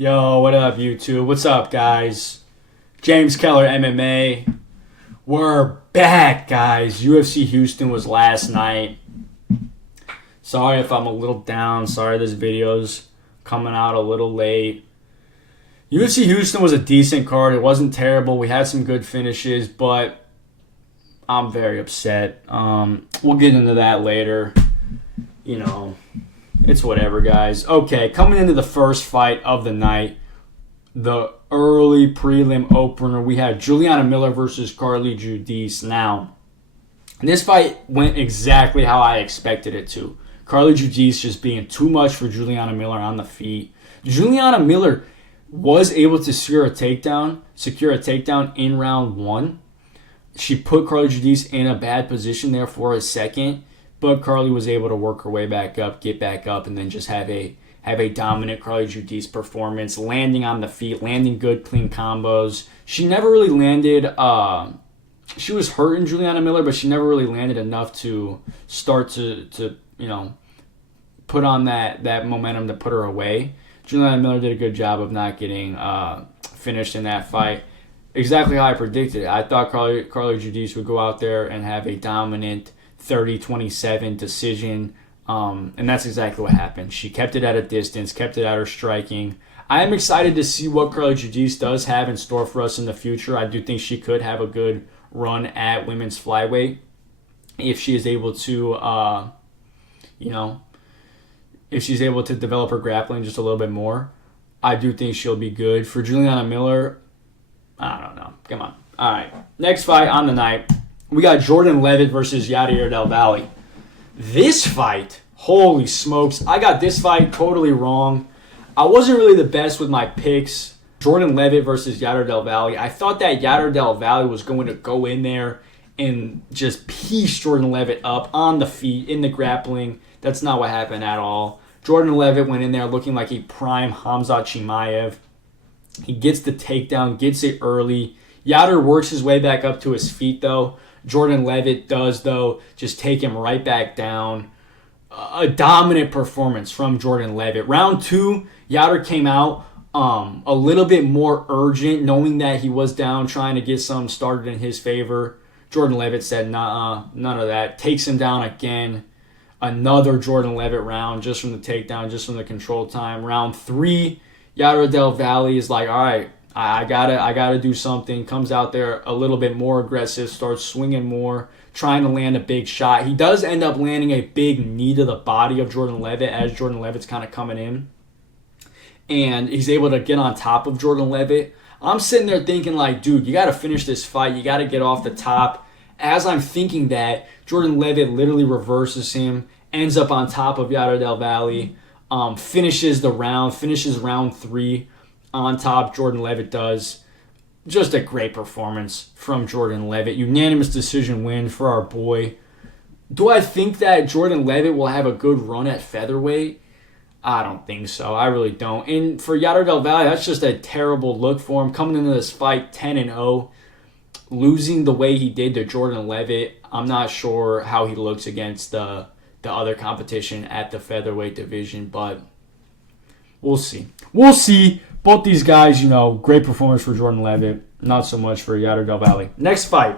Yo, what up, YouTube? What's up, guys? James Keller MMA. We're back, guys. UFC Houston was last night. Sorry if I'm a little down. Sorry this video's coming out a little late. UFC Houston was a decent card. It wasn't terrible. We had some good finishes, but I'm very upset. We'll get into that later. You know, it's whatever, guys. Okay, coming into the first fight of the night, the early prelim opener, we had Juliana Miller versus Carly Judice. Now, this fight went exactly how I expected it to. Carly Judice just being too much for Juliana Miller on the feet. Juliana Miller was able to secure a takedown in round one. She put Carly Judice in a bad position there for a second, but Carly was able to work her way back up, get back up, and then just have a dominant Carly Judice performance, landing on the feet, landing good, clean combos. She never really landed. She was hurting Juliana Miller, but she never really landed enough to start to put on that momentum to put her away. Juliana Miller did a good job of not getting finished in that fight. Exactly how I predicted it. I thought Carly Judice would go out there and have a dominant 30-27 decision, and that's exactly what happened. She kept it at a distance, kept it at her striking. I am excited to see what Carly Judice does have in store for us in the future. I do think she could have a good run at women's flyweight if she is able to, if she's able to develop her grappling just a little bit more. I do think she'll be good. For Juliana Miller, I don't know. Come on. All right. Next fight on the night, we got Jordan Leavitt versus Yair Del Valle. This fight, holy smokes. I got this fight totally wrong. I wasn't really the best with my picks. Jordan Leavitt versus Yair Del Valle. I thought that Yair Del Valle was going to go in there and just piece Jordan Leavitt up on the feet, in the grappling. That's not what happened at all. Jordan Leavitt went in there looking like a prime Khamzat Chimaev. He gets the takedown, gets it early. Yair works his way back up to his feet, though. Jordan Leavitt does, though, just take him right back down. A dominant performance from Jordan Leavitt. Round two, Yair came out a little bit more urgent, knowing that he was down, trying to get some started in his favor. Jordan Leavitt said, nah, none of that. Takes him down again. Another Jordan Leavitt round just from the takedown, just from the control time. Round three, Yair Del Valle is like, all right, I gotta do something. Comes out there a little bit more aggressive, starts swinging more, trying to land a big shot. He does end up landing a big knee to the body of Jordan Leavitt as Jordan Leavitt's kind of coming in. And he's able to get on top of Jordan Leavitt. I'm sitting there thinking like, dude, you got to finish this fight. You got to get off the top. As I'm thinking that, Jordan Leavitt literally reverses him, ends up on top of Yair Del Valle, finishes round three on top. Jordan Leavitt does. Just a great performance from Jordan Leavitt. Unanimous decision win for our boy. Do I think that Jordan Leavitt will have a good run at featherweight? I don't think so. I really don't. And for Yair Del Valle, that's just a terrible look for him. Coming into this fight 10-0, losing the way he did to Jordan Leavitt, I'm not sure how he looks against the other competition at the featherweight division, but we'll see. We'll see. Both these guys, great performance for Jordan Leavitt, not so much for Yair Del Valle. Next fight,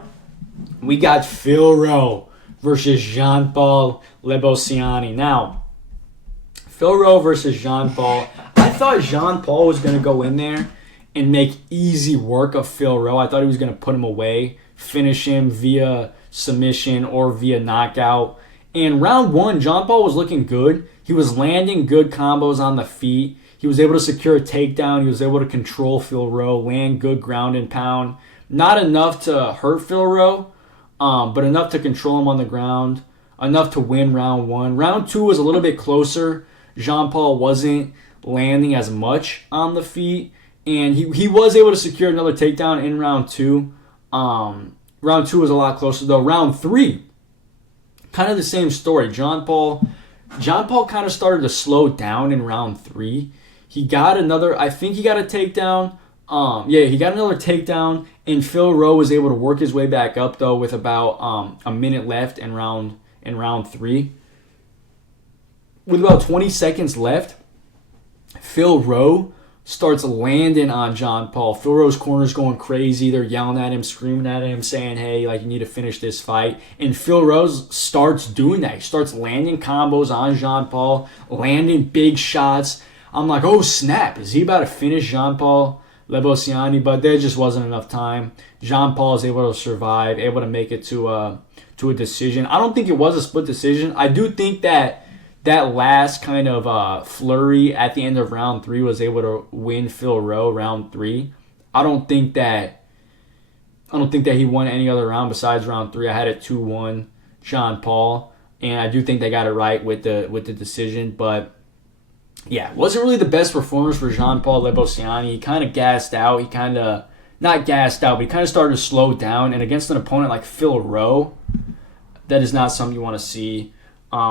we got Phil Rowe versus Jean-Paul Lebosiani. Now, Phil Rowe versus Jean-Paul. I thought Jean-Paul was going to go in there and make easy work of Phil Rowe. I thought he was going to put him away, finish him via submission or via knockout. And round one, Jean-Paul was looking good. He was landing good combos on the feet. He was able to secure a takedown. He was able to control Phil Rowe, land good ground and pound. Not enough to hurt Phil Rowe, but enough to control him on the ground, enough to win round one. Round two was a little bit closer. Jean-Paul wasn't landing as much on the feet, and he was able to secure another takedown in round two. Round two was a lot closer, though. Round three, kind of the same story. Jean-Paul kind of started to slow down in round three. He got another, I think he got a takedown. He got another takedown, and Phil Rowe was able to work his way back up, though, with about a minute left in round three. With about 20 seconds left, Phil Rowe starts landing on John Paul. Phil Rowe's corner's going crazy. They're yelling at him, screaming at him, saying, hey, like, you need to finish this fight. And Phil Rowe starts doing that. He starts landing combos on Jean Paul, landing big shots. I'm like, oh, snap. Is he about to finish Jean Paul Lebosiani? But there just wasn't enough time. Jean Paul is able to survive, able to make it to a decision. I don't think it was a split decision. I do think that last kind of flurry at the end of round 3 was able to win Phil Rowe round 3. I don't think that he won any other round besides round 3. I had it 2-1 Jean Paul, and I do think they got it right with the decision. But yeah, wasn't really the best performance for Jean Paul Lebosiani. He kind of gassed out. He kind of not gassed out, but he kind of started to slow down. And against an opponent like Phil Rowe, that is not something you want to see.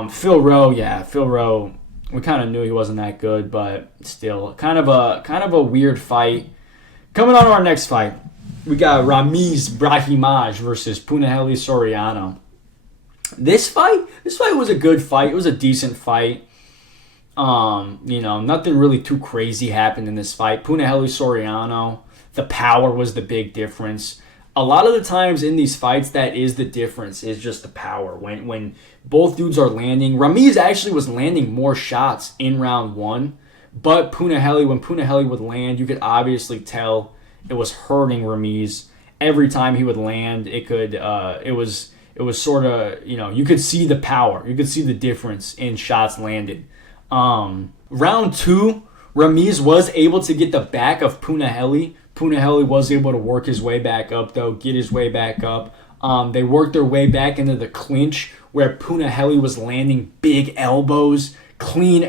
Phil Rowe, we kind of knew he wasn't that good, but still, kind of a weird fight. Coming on to our next fight, we got Ramiz Brahimaj versus Punahele Soriano. This fight was a good fight. It was a decent fight. Nothing really too crazy happened in this fight. Punahele Soriano, the power was the big difference. A lot of the times in these fights, that is the difference, is just the power. When both dudes are landing, Ramiz actually was landing more shots in round 1, but when Punahele would land, you could obviously tell it was hurting Ramiz. Every time he would land, it was sort of, you could see the power. You could see the difference in shots landed. Round 2, Ramiz was able to get the back of Punahele. Punahele was able to work his way back up, though, get his way back up. They worked their way back into the clinch, where Punahele was landing big elbows, clean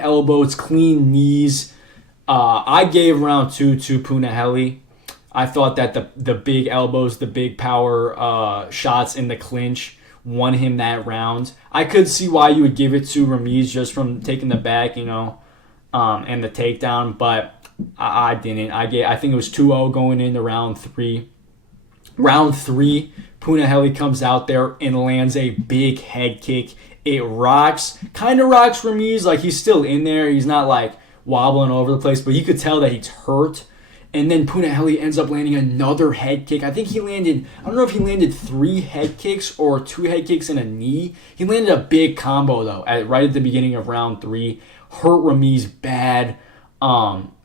knees. I gave round 2 to Punahele. I thought that the big elbows, the big power shots in the clinch won him that round. I could see why you would give it to Ramiz just from taking the back, and the takedown, but I didn't. I think it was 2-0 going into round 3. Round 3, Punahele comes out there and lands a big head kick. It kind of rocks Ramiz. Like, he's still in there. He's not like wobbling over the place, but you could tell that he's hurt. And then Punahele ends up landing another head kick. I don't know if he landed 3 head kicks or 2 head kicks and a knee. He landed a big combo, though, right at the beginning of round 3. Hurt Ramiz bad.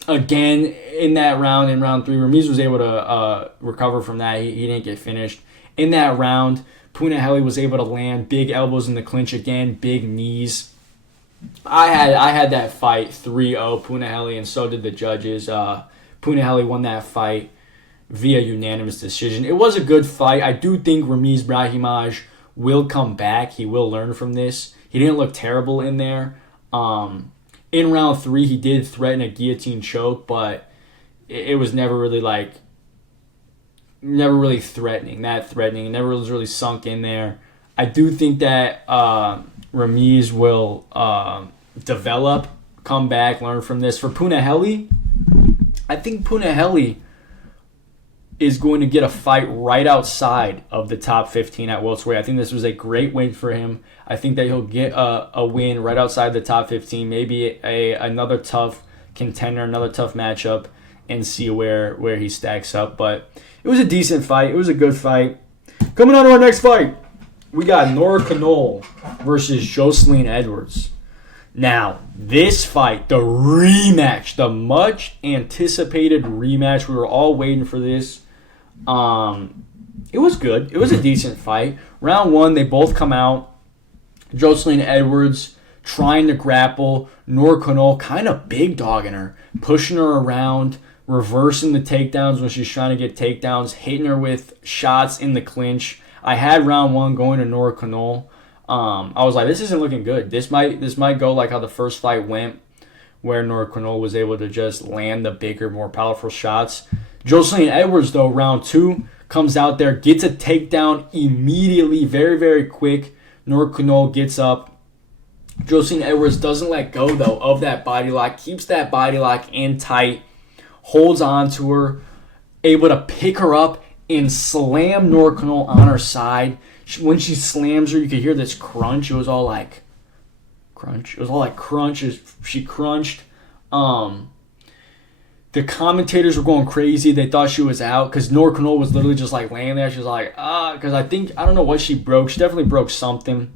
Again, in round 3, Ramiz was able to recover from that. He didn't get finished. In that round, Punahele was able to land big elbows in the clinch again, big knees. I had that fight 3-0 Punahele, and so did the judges. Punahele won that fight via unanimous decision. It was a good fight. I do think Ramiz Brahimaj will come back. He will learn from this. He didn't look terrible in there. In round 3, he did threaten a guillotine choke, but it was never really threatening. It never was really sunk in there. I do think that Ramiz will develop, come back, learn from this. For Punahele, I think Punahele is going to get a fight right outside of the top 15 at welterweight. I think this was a great win for him. I think that he'll get a win right outside the top 15, maybe another tough contender, another tough matchup, and see where he stacks up. But it was a decent fight. It was a good fight. Coming on to our next fight, we got Nora Knoll versus Jocelyn Edwards. Now, this fight, the rematch, the much-anticipated rematch, we were all waiting for this. It was good. It was a decent fight. Round 1, they both come out. Jocelyn Edwards trying to grapple. Nora Knoll kind of big dogging her, pushing her around, reversing the takedowns when she's trying to get takedowns, hitting her with shots in the clinch. I had round 1 going to Nora Knoll. I was like, this isn't looking good. This might go like how the first fight went, where Nora Knoll was able to just land the bigger, more powerful shots. Jocelyn Edwards, though, round 2, comes out there, gets a takedown immediately, very, very quick. Nora Knoll gets up. Jocelyn Edwards doesn't let go, though, of that body lock, keeps that body lock in tight, holds on to her, able to pick her up and slam Nora Knoll on her side. When she slams her, you could hear this crunch. It was all like crunch. It was all like crunch as she crunched. The commentators were going crazy. They thought she was out because Nora Kanoa was literally just like laying there. She was like, because I don't know what she broke. She definitely broke something.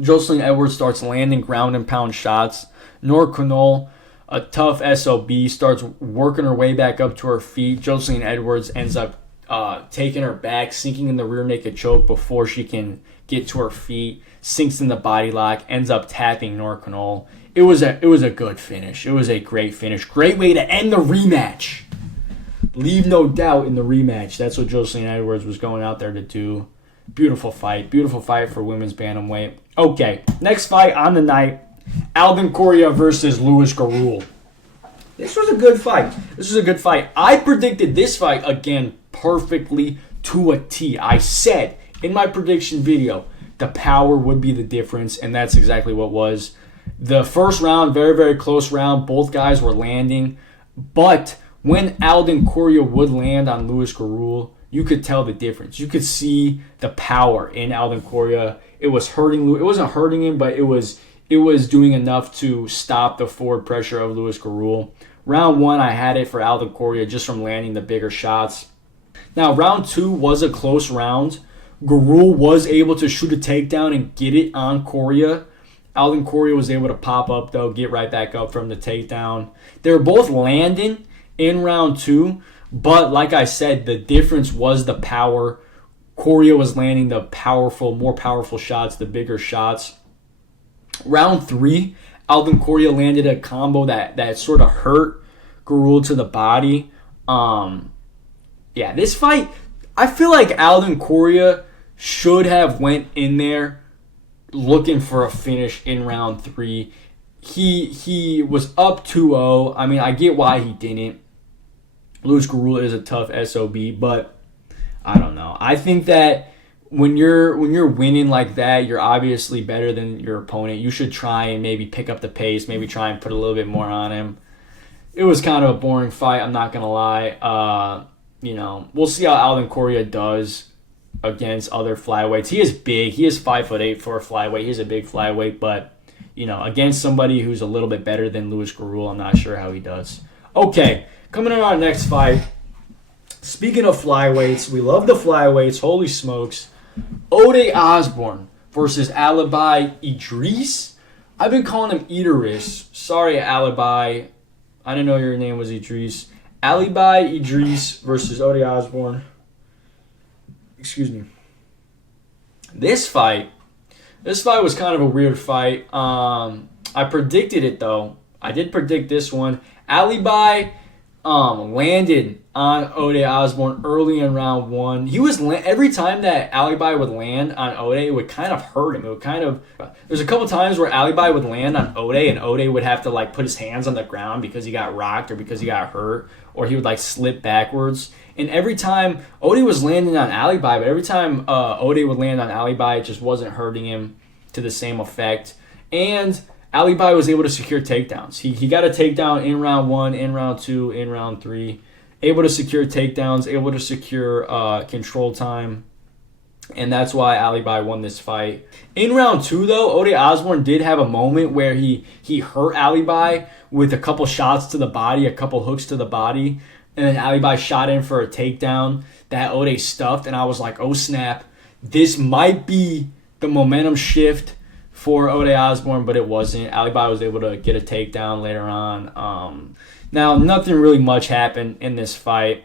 Jocelyn Edwards starts landing ground and pound shots. Nora Kanoa, a tough SOB, starts working her way back up to her feet. Jocelyn Edwards ends up taking her back, sinking in the rear naked choke before she can get to her feet, sinks in the body lock, ends up tapping Nora Kanoa. It was a good finish. It was a great finish. Great way to end the rematch. Leave no doubt in the rematch. That's what Jocelyn Edwards was going out there to do. Beautiful fight. Beautiful fight for women's bantamweight. Okay, next fight on the night. Alvin Correa versus Louis Garul. This was a good fight. I predicted this fight, again, perfectly to a T. I said in my prediction video, the power would be the difference, and that's exactly what was. The first round, very, very close round. Both guys were landing. But when Alvin Correa would land on Louis Garul, you could tell the difference. You could see the power in Alvin Correa. It was hurting Louis. It wasn't hurting him, but it was doing enough to stop the forward pressure of Louis Garul. Round 1, I had it for Alvin Correa just from landing the bigger shots. Now, round 2 was a close round. Garul was able to shoot a takedown and get it on Correa. Alvin Correa was able to pop up, though, get right back up from the takedown. They were both landing in round 2, but like I said, the difference was the power. Correa was landing the more powerful shots, the bigger shots. Round 3, Alvin Correa landed a combo that sort of hurt Garul to the body. This fight, I feel like Alvin Correa should have went in there looking for a finish in round 3. He was up 2-0. I mean, I get why he didn't. Louis Garul is a tough SOB, but I don't know. I think that when you're winning like that, you're obviously better than your opponent. You should try and maybe pick up the pace, maybe try and put a little bit more on him. It was kind of a boring fight, I'm not gonna lie. We'll see how Alvin Correa does against other flyweights. He is big. He is 5'8" for a flyweight. He's a big flyweight, but against somebody who's a little bit better than Louis Garul, I'm not sure how he does. Okay, coming on our next fight. Speaking of flyweights, we love the flyweights. Holy smokes. Ode Osbourne versus Alibi Idris. I've been calling him Idris. Sorry, Alibi. I didn't know your name was Idris. Alibi Idris versus Ode Osbourne. Excuse me. This fight was kind of a weird fight. I predicted it, though. I did predict this one. Alibi landed on Ode Osbourne early in round 1. He was every time that Alibi would land on Ode, it would kind of hurt him. There's a couple times where Alibi would land on Ode, and Ode would have to put his hands on the ground because he got rocked or because he got hurt, or he would slip backwards. And every time Ode was landing on Alibi, but every time Ode would land on Alibi, it just wasn't hurting him to the same effect. And Alibi was able to secure takedowns. He got a takedown in round 1, in round 2, in round 3. Able to secure takedowns, able to secure control time. And that's why Alibi won this fight. In round 2, though, Ode Osbourne did have a moment where he hurt Alibi with a couple shots to the body, a couple hooks to the body. And then Alibi shot in for a takedown that Ode stuffed. And I was like, oh snap, this might be the momentum shift for Ode Osbourne, but it wasn't. Alibi was able to get a takedown later on. Now, nothing really much happened in this fight.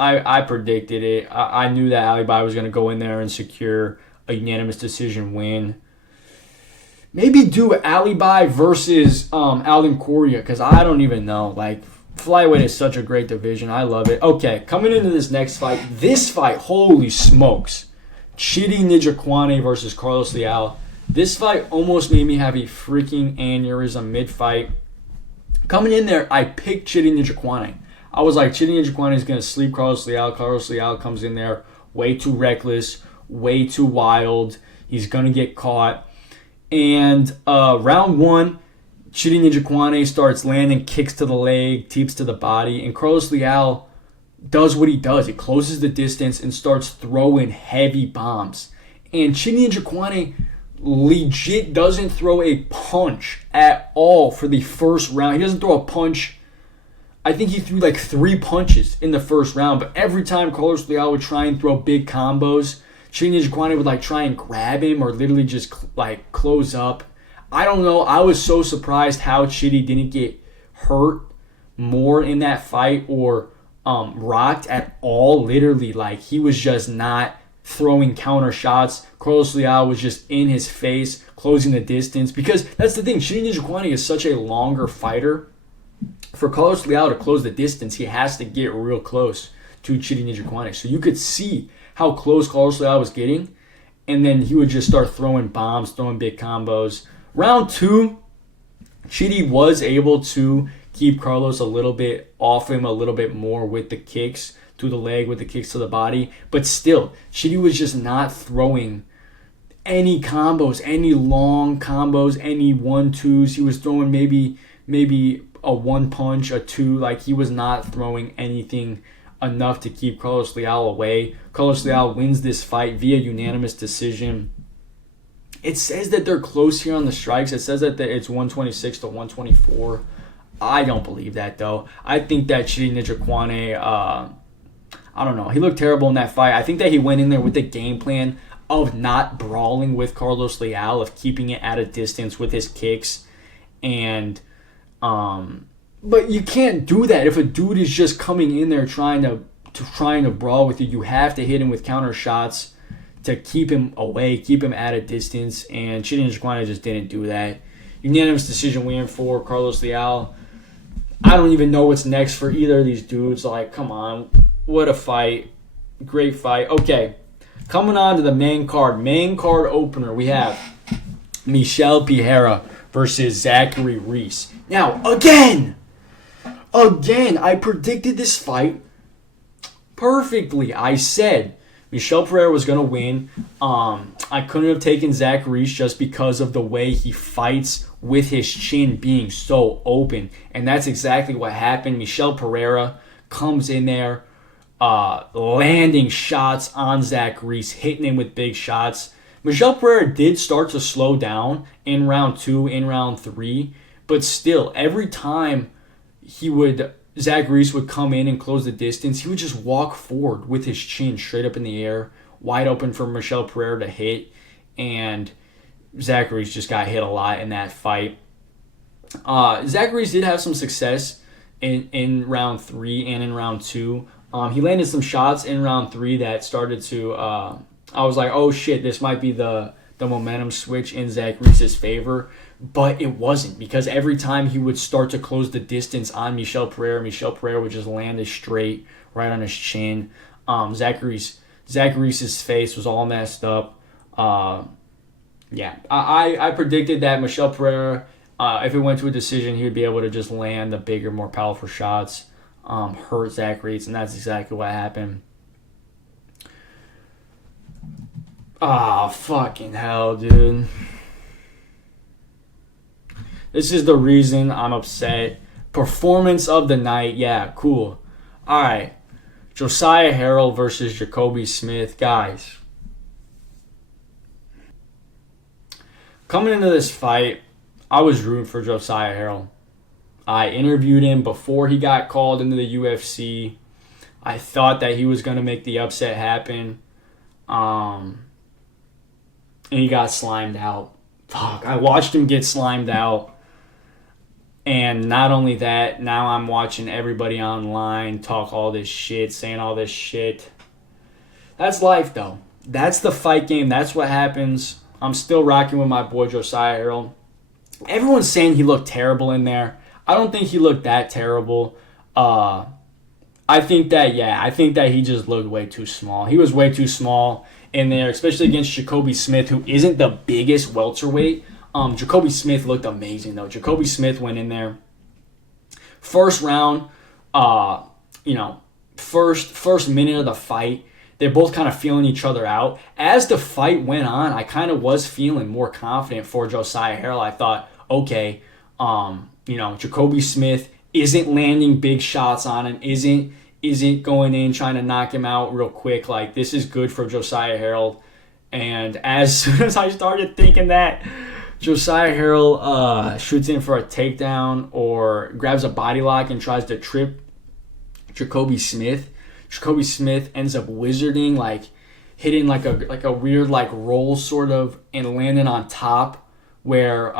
I predicted it. I knew that Alibi was going to go in there and secure a unanimous decision win. Maybe do Alibi versus Alvin Correa, because I don't even know. Flyweight is such a great division. I love it. Okay, coming into this next fight. This fight, holy smokes. Chidi Njokuani versus Carlos Leal. This fight almost made me have a freaking aneurysm mid-fight. Coming in there, I picked Chidi Njokuani. I was like, Chidi Njokuani is going to sleep Carlos Leal. Carlos Leal comes in there way too reckless, way too wild. He's going to get caught. And round 1, Chidi Njokuani starts landing kicks to the leg, teeps to the body, and Carlos Leal does what he does. He closes the distance and starts throwing heavy bombs. And Chidi Njokuani legit doesn't throw a punch at all for the first round. He doesn't throw a punch. I think he threw like 3 punches in the first round, but every time Carlos Leal would try and throw big combos, Chidi Njokuani would like try and grab him or literally just like close up. I don't know. I was so surprised how Chidi didn't get hurt more in that fight or rocked at all. Literally, like he was just not throwing counter shots. Carlos Leal was just in his face, closing the distance. Because that's the thing. Chidi Njokuani is such a longer fighter. For Carlos Leal to close the distance, he has to get real close to Chidi Njokuani. So you could see how close Carlos Leal was getting, and then he would just start throwing bombs, throwing big combos. Round 2, Chidi was able to keep Carlos a little bit off him, a little bit more with the kicks to the leg, with the kicks to the body. But still, Chidi was just not throwing any combos, any long combos, any 1-2s. He was throwing maybe a 1 punch, a 2. Like he was not throwing anything enough to keep Carlos Leal away. Carlos Leal wins this fight via unanimous decision. It says that they're close here on the strikes. It says that it's 126 to 124. I don't believe that, though. I think that Chidi Njokuani, I don't know. He looked terrible in that fight. I think that he went in there with the game plan of not brawling with Carlos Leal, of keeping it at a distance with his kicks. And, but you can't do that if a dude is just coming in there trying to brawl with you. You have to hit him with counter shots to keep him away, keep him at a distance, and Chidi Njokuani just didn't do that. Unanimous decision win for Carlos Leal. I don't even know what's next for either of these dudes. Like, come on. What a fight. Great fight. Okay, coming on to the main card. Main card opener, we have Michel Pereira versus Zachary Reese. Now, again, I predicted this fight perfectly. I said Michel Pereira was going to win. I couldn't have taken Zach Reese just because of the way he fights with his chin being so open. And that's exactly what happened. Michel Pereira comes in there landing shots on Zach Reese, hitting him with big shots. Michel Pereira did start to slow down in round 2, in round 3. But still, every time Zach Reese would come in and close the distance, he would just walk forward with his chin straight up in the air, wide open for Michel Pereira to hit, and Zach Reese just got hit a lot in that fight. Zach Reese did have some success in round 3 and in round 2. He landed some shots in round 3 that started to, I was like, oh shit, this might be the momentum switch in Zach Reese's favor. But it wasn't, because every time he would start to close the distance on Michel Pereira would just land it straight right on his chin. Zach Reese's face was all messed up. Yeah, I predicted that Michel Pereira, if it went to a decision, he would be able to just land the bigger, more powerful shots, hurt Zach Reese, and that's exactly what happened. Ah, fucking hell, dude. This is the reason I'm upset. Performance of the night. Yeah, cool. All right. Josiah Harrell versus Jacoby Smith. Guys, coming into this fight, I was rooting for Josiah Harrell. I interviewed him before he got called into the UFC. I thought that he was going to make the upset happen. And he got slimed out. Fuck, I watched him get slimed out. And not only that, now I'm watching everybody online talk all this shit, saying all this shit. That's life, though. That's the fight game. That's what happens. I'm still rocking with my boy Josiah Harrell. Everyone's saying he looked terrible in there. I don't think he looked that terrible. I think that he just looked way too small. He was way too small in there, especially against Jacoby Smith, who isn't the biggest welterweight. Jacoby Smith looked amazing, though. Jacoby Smith went in there. First round, first minute of the fight, they're both kind of feeling each other out. As the fight went on, I kind of was feeling more confident for Josiah Harrell. I thought, okay, Jacoby Smith isn't landing big shots on him, isn't going in trying to knock him out real quick. Like, this is good for Josiah Harrell. And as soon as I started thinking that, Josiah Harrell shoots in for a takedown or grabs a body lock and tries to trip Jacoby Smith. Jacoby Smith ends up wizarding, like hitting like a weird like roll sort of and landing on top where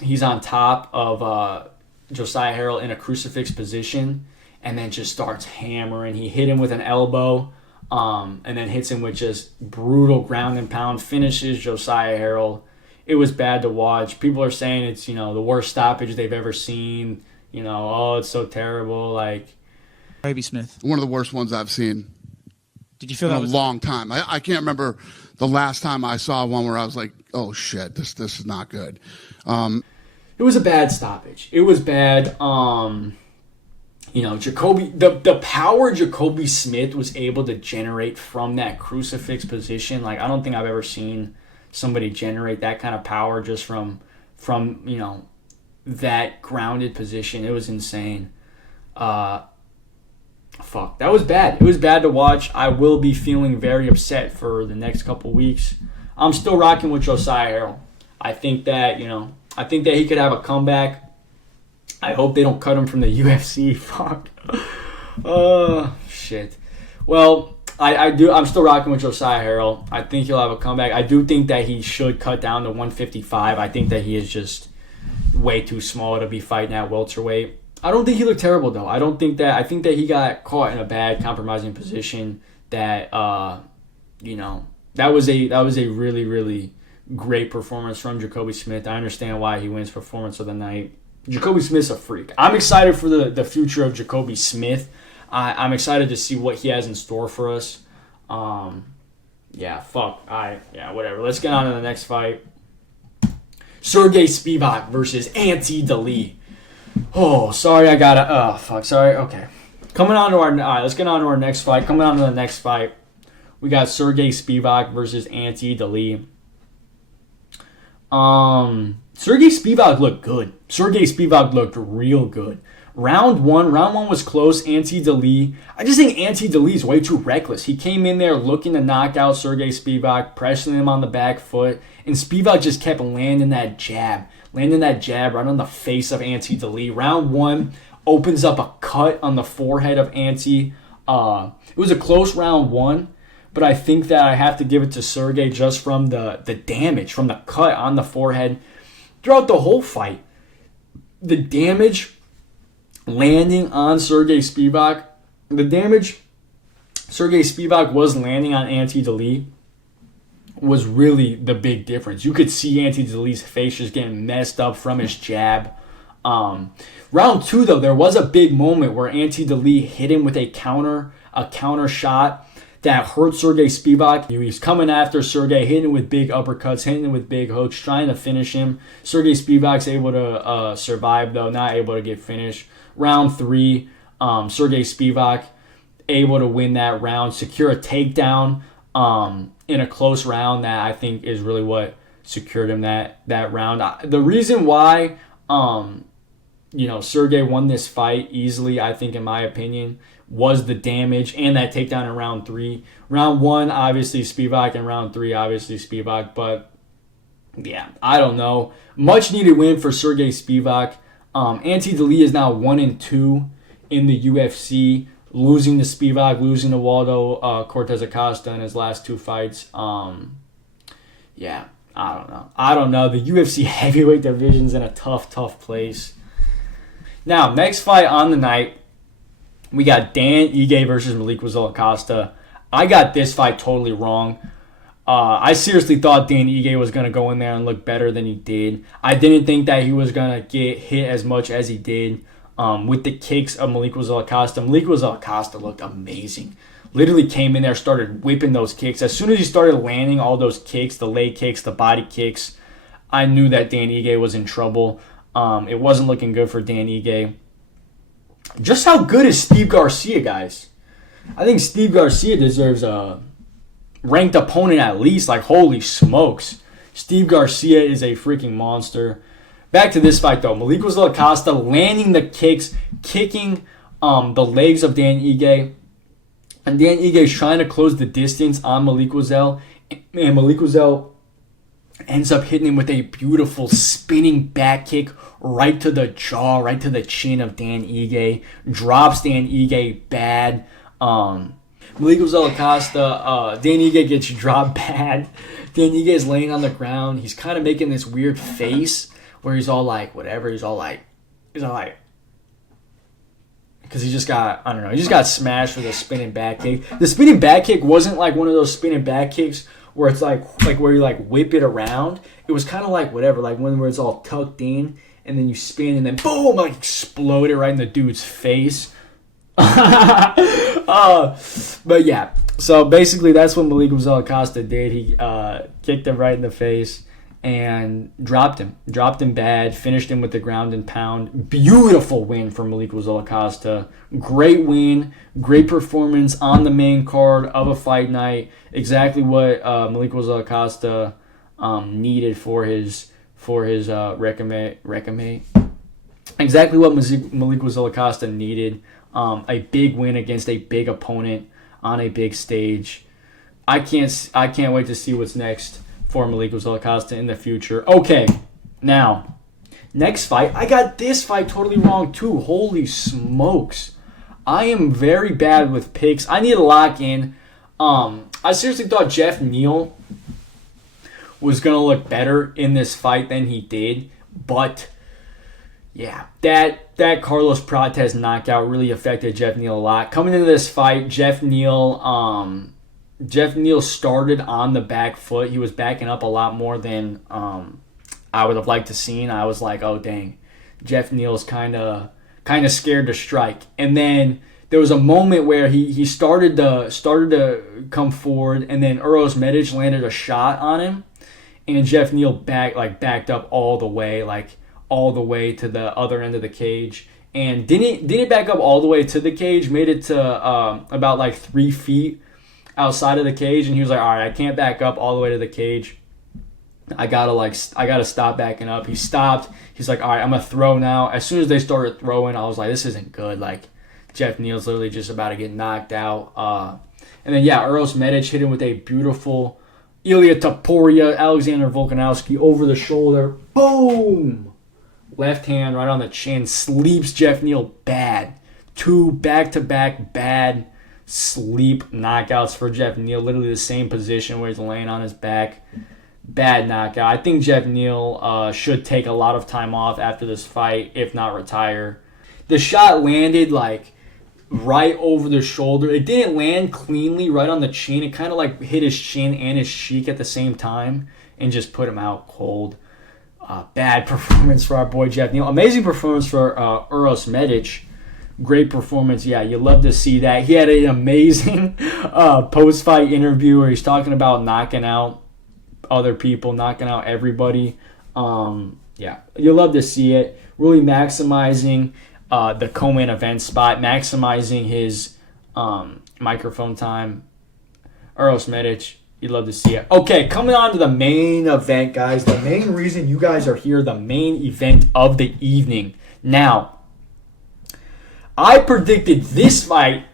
he's on top of Josiah Harrell in a crucifix position and then just starts hammering. He hit him with an elbow and then hits him with just brutal ground and pound, finishes Josiah Harrell. It was bad to watch. People are saying it's, the worst stoppage they've ever seen. Oh, it's so terrible. Like, Jacoby Smith. One of the worst ones I've seen. Did you feel in that a long time? I can't remember the last time I saw one where I was like, oh shit, this is not good. It was a bad stoppage. It was bad. Jacoby, the power Jacoby Smith was able to generate from that crucifix position, like I don't think I've ever seen somebody generate that kind of power just from that grounded position. It was insane. That was bad. It was bad to watch. I will be feeling very upset for the next couple weeks. I'm still rocking with Josiah Harrell. I think that he could have a comeback. I hope they don't cut him from the UFC. Fuck. Shit. Well, I'm still rocking with Josiah Harrell. I think he'll have a comeback. I do think that he should cut down to 155. I think that he is just way too small to be fighting at welterweight. I don't think he looked terrible though. I think that he got caught in a bad compromising position that that was a really, really great performance from Jacoby Smith. I understand why he wins performance of the night. Jacoby Smith's a freak. I'm excited for the future of Jacoby Smith. I'm excited to see what he has in store for us. Whatever. Let's get on to the next fight. Sergey Spivak versus Ante DeLee. Oh, sorry, sorry, okay. Let's get on to our next fight. Coming on to the next fight, we got Sergey Spivak versus Ante DeLee. Sergey Spivak looked good. Sergey Spivak looked real good. Round one was close. Ante DeLee, I just think Ante DeLee is way too reckless. He came in there looking to knock out Sergey Spivak, pressing him on the back foot, and Spivak just kept landing that jab right on the face of Ante DeLee. Round one opens up a cut on the forehead of Ante. It was a close round one, but I think that I have to give it to Sergey just from the damage, from the cut on the forehead throughout the whole fight. The damage landing on Sergey Spivak, the damage Sergey Spivak was landing on Ante DeLee was really the big difference. You could see Ante DeLee's face just getting messed up from his jab. Round two, though, there was a big moment where Ante DeLee hit him with a counter shot that hurt Sergey Spivak. He's coming after Sergey, hitting him with big uppercuts, hitting him with big hooks, trying to finish him. Sergey Spivak's able to survive, though, not able to get finished. Round three, Sergey Spivak able to win that round, secure a takedown in a close round that I think is really what secured him that round. The reason why Sergey won this fight easily, I think, in my opinion, was the damage and that takedown in round three. Round one, obviously Spivak, and round three, obviously Spivak. But yeah, I don't know. Much needed win for Sergey Spivak. Ante DeLee is now 1-2 in the UFC, losing to Spivak, losing to Waldo Cortez Acosta in his last two fights. I don't know. The UFC heavyweight division's in a tough place. Now, next fight on the night, we got Dan Ige versus Malikwa Acosta. I got this fight totally wrong. I seriously thought Dan Ige was going to go in there and look better than he did. I didn't think that he was going to get hit as much as he did with the kicks of Malikwa Acosta. Malikwa Acosta looked amazing. Literally came in there, started whipping those kicks. As soon as he started landing all those kicks, the leg kicks, the body kicks, I knew that Dan Ige was in trouble. It wasn't looking good for Dan Ige. Just how good is Steve Garcia, guys? I think Steve Garcia deserves a ranked opponent at least. Like, holy smokes. Steve Garcia is a freaking monster. Back to this fight, though. Malikwa Acosta landing the kicks, kicking the legs of Dan Ige. And Dan Ige is trying to close the distance on Malikwa. And Malikwa ends up hitting him with a beautiful spinning back kick right to the jaw, right to the chin of Dan Ige. Drops Dan Ige bad. Malik Acosta, Dan Ige gets dropped bad. Dan Ige is laying on the ground. He's kind of making this weird face where he's all like, whatever. He's all like, because he just got smashed with a spinning back kick. The spinning back kick wasn't like one of those spinning back kicks where it's like where you like whip it around. It was kind of like whatever, like when where it's all tucked in and then you spin and then boom, like explode it right in the dude's face. But yeah, so basically that's what Malik Acosta did. He kicked him right in the face and dropped him bad, finished him with the ground and pound. Beautiful win for Malik Acosta. Great win, great performance on the main card of a fight night. Exactly what Malik Acosta needed for his recommend. Exactly what Malik Acosta needed. A big win against a big opponent on a big stage. I can't wait to see what's next for Malik Acosta in the future. Okay, now, next fight. I got this fight totally wrong too. Holy smokes. I am very bad with picks. I need to lock in. I seriously thought Jeff Neal was going to look better in this fight than he did. But, yeah, that Carlos Prates knockout really affected Jeff Neal a lot. Coming into this fight, Jeff Neal started on the back foot. He was backing up a lot more than I would have liked to seen. I was like, oh dang, Jeff Neal's kind of scared to strike. And then there was a moment where he started to come forward, and then Uros Medic landed a shot on him, and Jeff Neal backed up all the way to the other end of the cage. And didn't back up all the way to the cage, made it to about like 3 feet outside of the cage, and he was like, all right, I can't back up all the way to the cage. I gotta stop backing up. He stopped. He's like, all right, I'm gonna throw now. As soon as they started throwing, I was like, this isn't good. Like, Jeff Neal's literally just about to get knocked out. And then yeah, Uros Medic hit him with a beautiful Ilia Topuria, Alexander Volkanovski over the shoulder. Boom! Left hand right on the chin, sleeps Jeff Neal bad. 2 back-to-back bad sleep knockouts for Jeff Neal. Literally the same position where he's laying on his back. Bad knockout. I think Jeff Neal should take a lot of time off after this fight, if not retire. The shot landed like right over the shoulder. It didn't land cleanly right on the chin. It kind of like hit his chin and his cheek at the same time and just put him out cold. Bad performance for our boy Jeff Neal. Amazing performance for Uros Medic. Great performance. Yeah, you love to see that. He had an amazing post-fight interview where he's talking about knocking out other people, knocking out everybody. Yeah, you love to see it. Really maximizing the co-main event spot, maximizing his microphone time. Uros Medic, you'd love to see it. Okay, coming on to the main event, guys. The main reason you guys are here, the main event of the evening. Now, I predicted this fight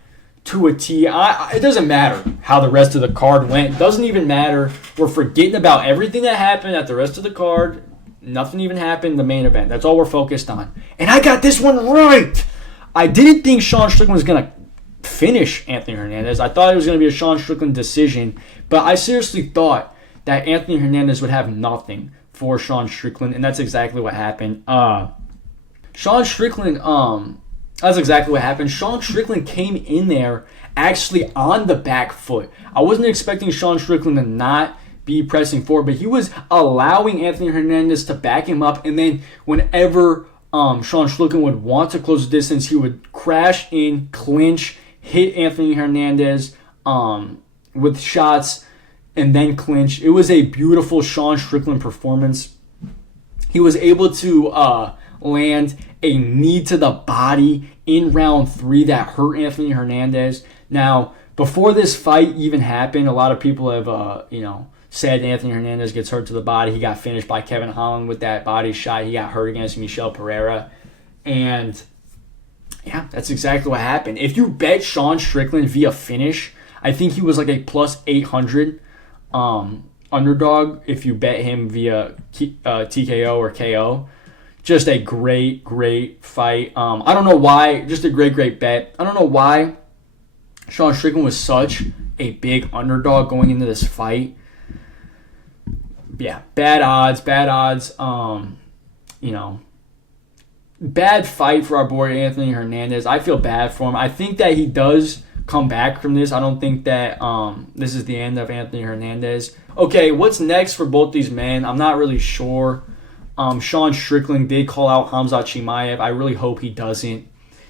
to a T. It doesn't matter how the rest of the card went. It doesn't even matter. We're forgetting about everything that happened at the rest of the card. Nothing even happened in the main event. That's all we're focused on. And I got this one right. I didn't think Sean Strickland was going to finish Anthony Hernandez. I thought it was going to be a Sean Strickland decision. But I seriously thought that Anthony Hernandez would have nothing for Sean Strickland. And that's exactly what happened. Sean Strickland... That's exactly what happened. Sean Strickland came in there actually on the back foot. I wasn't expecting Sean Strickland to not be pressing forward, but he was allowing Anthony Hernandez to back him up, and then whenever Sean Strickland would want to close the distance, he would crash in, clinch, hit Anthony Hernandez with shots, and then clinch. It was a beautiful Sean Strickland performance. He was able to land a knee to the body in round 3 that hurt Anthony Hernandez. Now, before this fight even happened, a lot of people have, said Anthony Hernandez gets hurt to the body. He got finished by Kevin Holland with that body shot. He got hurt against Michel Pereira. And, yeah, that's exactly what happened. If you bet Sean Strickland via finish, I think he was like a plus 800. underdog if you bet him via TKO or KO. Just a great, great fight. I don't know why. Just a great, great bet. I don't know why Sean Strickland was such a big underdog going into this fight. Yeah, bad odds. Bad fight for our boy Anthony Hernandez. I feel bad for him. I think that he does come back from this. I don't think that this is the end of Anthony Hernandez. Okay, what's next for both these men? I'm not really sure. Sean Strickland did call out Khamzat Chimaev. I really hope he doesn't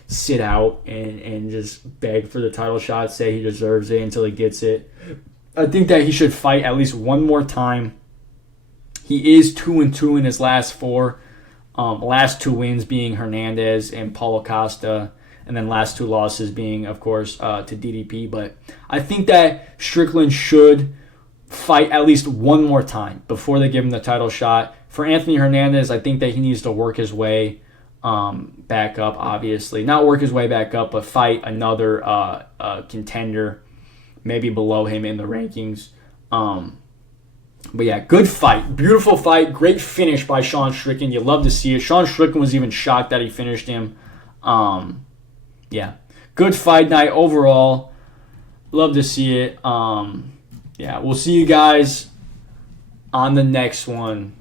sit out and just beg for the title shot, say he deserves it until he gets it. I think that he should fight at least one more time. He is 2-2 in his last 4. Last 2 wins being Hernandez and Paulo Costa, and then last 2 losses being, of course, to DDP. But I think that Strickland should fight at least one more time before they give him the title shot. For Anthony Hernandez, I think that he needs to work his way back up, obviously. Not work his way back up, but fight another contender, maybe below him in the rankings. But yeah, good fight. Beautiful fight. Great finish by Sean Strickland. You love to see it. Sean Strickland was even shocked that he finished him. Yeah, good fight night overall. Love to see it. Yeah, we'll see you guys on the next one.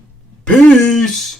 Peace!